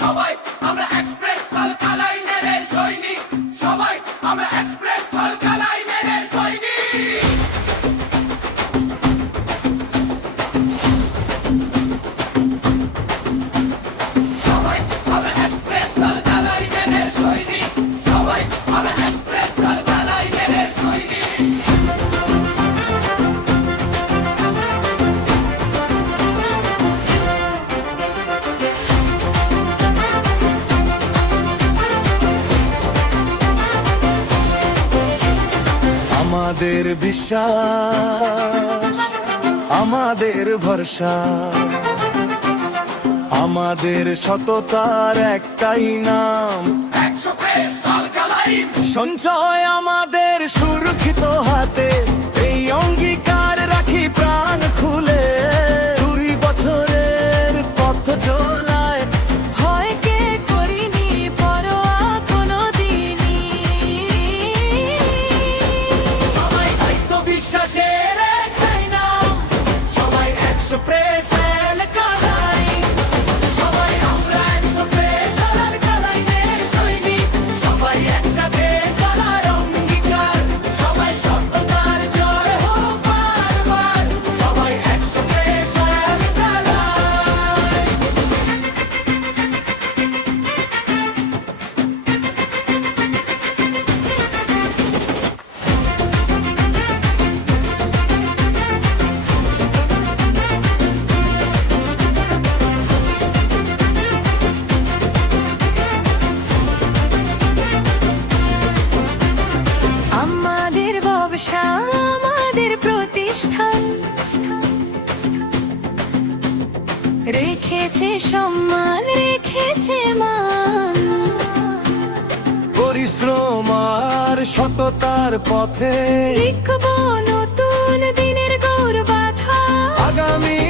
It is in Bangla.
সবাই আমরা এক্সপ্রেস হালকা লাইনের সৈনিক, সবাই আমরা এক্সপ্রেস হালকা লাইনের সৈনিক। সবাই আমরা এক্সপ্রেস হালকা লাইনের সৈনিক, সবাই আমরা এক্সপ্রেস হালকা লাইনের সৈনিক। আমাদের বিশ্বাস, আমাদের ভরসা, আমাদের সততার একটাই নাম এক্সপ্রেস হালকা লাইন। সঞ্চয় আমাদের সুরক্ষিত হাতে, এই অঙ্গীকার রাখি প্রাণ খুলে। 2 বছরের পথ চলায় ভয়কে করিনি পরোয়া কোনোদিনই। সবাই দায়িত্ব বিশ্বাসের একটাই নাম, সবাই এক্সপ্রেস হালকা লাইন। সবাই আমরা এক্সপ্রেস হালকা লাইনের সৈনিক, সবাই একসাথে চলার অঙ্গীকার, সবাই সততার জয় হোক বারবার, সবাই এক্সপ্রেস হালকা লাইন। আমাদের ব্যবসা, আমাদের প্রতিষ্ঠান রেখেছে সম্মান, রেখেছে মান। পরিশ্রম আর সততার পথে লিখব নতুন দিনের গৌরবাধা। আগামী